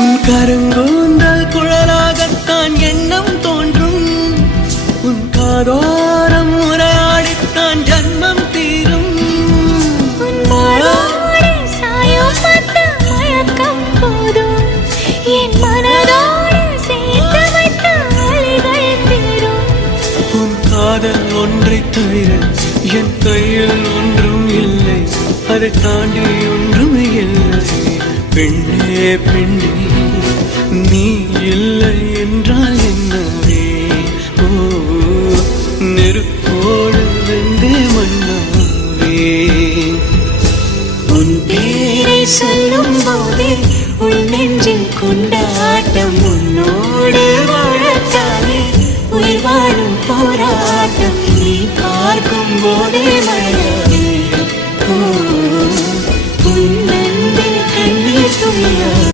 உன் கருங்கூந்தல் குழலாகத்தான் எண்ணம் தோன்றும். உன் காதோரம் உரையாடித்தான் ஜன்மம் தீரும். என் மனதோடு சேர்த்து வைத்த அலைகள் தீரும். உன் காதல் ஒன்றை தவிர என் கையில் ஒன்றும் இல்லை, அதை தாண்டி ஒன்றும் இல்லை. பெண்ணே பெண்ணே நீ இல்லை என்றால் என்னவே? ஓ நெருப்போடு வெந்தே மண்ணாவே. உன் பேரை சொல்லும் போதே உன் நெஞ்சில் கொண்டாட்டம். உன்னோடு வாழத்தானே உயிர் வாழும் போராட்டம். நீ பார்க்கும் போதே மழை